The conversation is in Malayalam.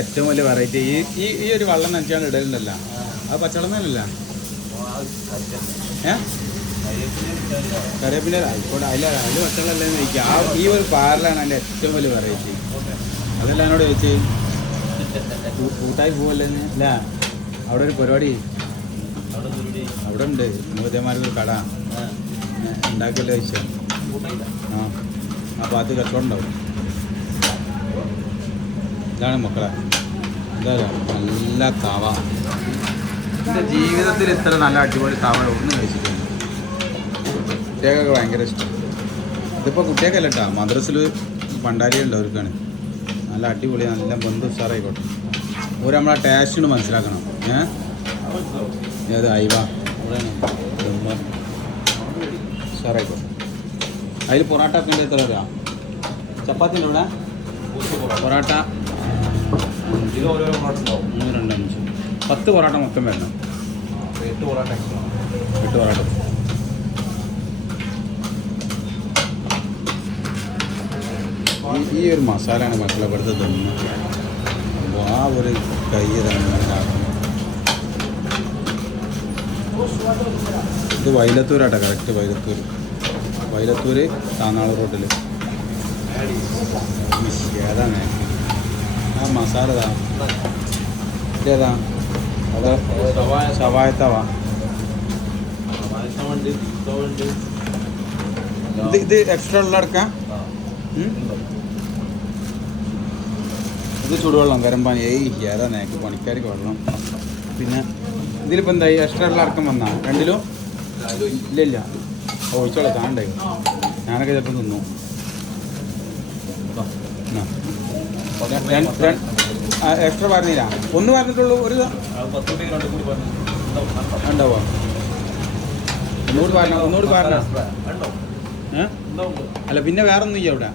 ഏറ്റവും വലിയ വെറൈറ്റി ഈ ഒരു വെള്ളം നനച്ചാണ് ഇടലുണ്ടല്ലോ, അത് പച്ചവെള്ളം തന്നെയല്ല. കറിവേപ്പില ആയിക്കോട്ടെ, അതിൽ പച്ചവെള്ളമല്ലേ ചോദിക്കുക. ഈ ഒരു പാറലാണ് അതിൻ്റെ ഏറ്റവും വലിയ വെറൈറ്റി. അതല്ല എന്നോട് ചോദിച്ചു കൂട്ടായി പോവല്ലേ അല്ല. അവിടെ ഒരു പരിപാടി അവിടെ ഉണ്ട്, മൂതന്മാർക്ക് കട ഉണ്ടാക്കിയല്ലോ ചോദിച്ചാൽ. അപ്പോൾ അത് കച്ചവടം ഉണ്ടാവും. ഇതാണ് മക്കളെ, എന്താ പറയുക, നല്ല തവ. എൻ്റെ ജീവിതത്തിൽ ഇത്ര നല്ല അടിപൊളി തവ ഒന്നും കഴിച്ചിട്ടുണ്ട്. കുട്ടികൾക്കൊക്കെ ഭയങ്കര ഇഷ്ടം. ഇതിപ്പോൾ കുട്ടികൾക്കല്ല കേട്ടോ, മദ്രസിൽ പണ്ടാരിയുണ്ട് അവർക്കാണ്. നല്ല അടിപൊളി, നല്ല ബന്ധു ഉഷാറായിക്കോട്ടെ. ഒരു നമ്മളെ ടേസ്റ്റിന് മനസ്സിലാക്കണം. ഏത് അയവ ഉഷാറായിക്കോട്ടെ. അതിൽ പൊറോട്ട ഒക്കെ ഉണ്ട്. എത്ര രൂപ ചപ്പാത്തി ഉണ്ട് ഇവിടെ? പൊറോട്ട 3, 2, 5, 10 പൊറോട്ട മൊത്തം വരണം. 8 പൊറോട്ട. ഈ ഒരു മസാലയാണ് മക്കളെ ഇവിടുത്തെ തന്നെ. അപ്പോൾ ആ ഒരു കൈ തന്നെ. ഇത് വൈലത്തൂരാട്ടോ, കറക്റ്റ് വൈലത്തൂർ താന്നാള് റോട്ടിൽ. ഏതാണ് ആ മസാല? ഇതേതാ? അത് ഷവായത്തവ. ഇത് എക്സ്ട്രാ ഉള്ള അടക്കാം. ഇത് ചൂടുവെള്ളം, ഗരം പാനി. ഏതാ നേക്ക് പണിക്കാർക്ക് വെള്ളം. പിന്നെ ഇതിലിപ്പോൾ എന്തായി, എക്സ്ട്രാ ഉള്ള അടക്കം വന്നാൽ 2 കിലോ ഇല്ല. ഒഴിച്ചോളാം, താണ്ടേ. ഞാനൊക്കെ ചിലപ്പോൾ തിന്നു. എക്സ്ട്രാ പറഞ്ഞില്ല, 1 പറഞ്ഞിട്ടുള്ളൂ. ഒരു ഉണ്ടാവോ? ഒന്നുകൂടി പറഞ്ഞോ. അല്ല പിന്നെ വേറെ ഒന്നും ഇല്ല അവിടെ.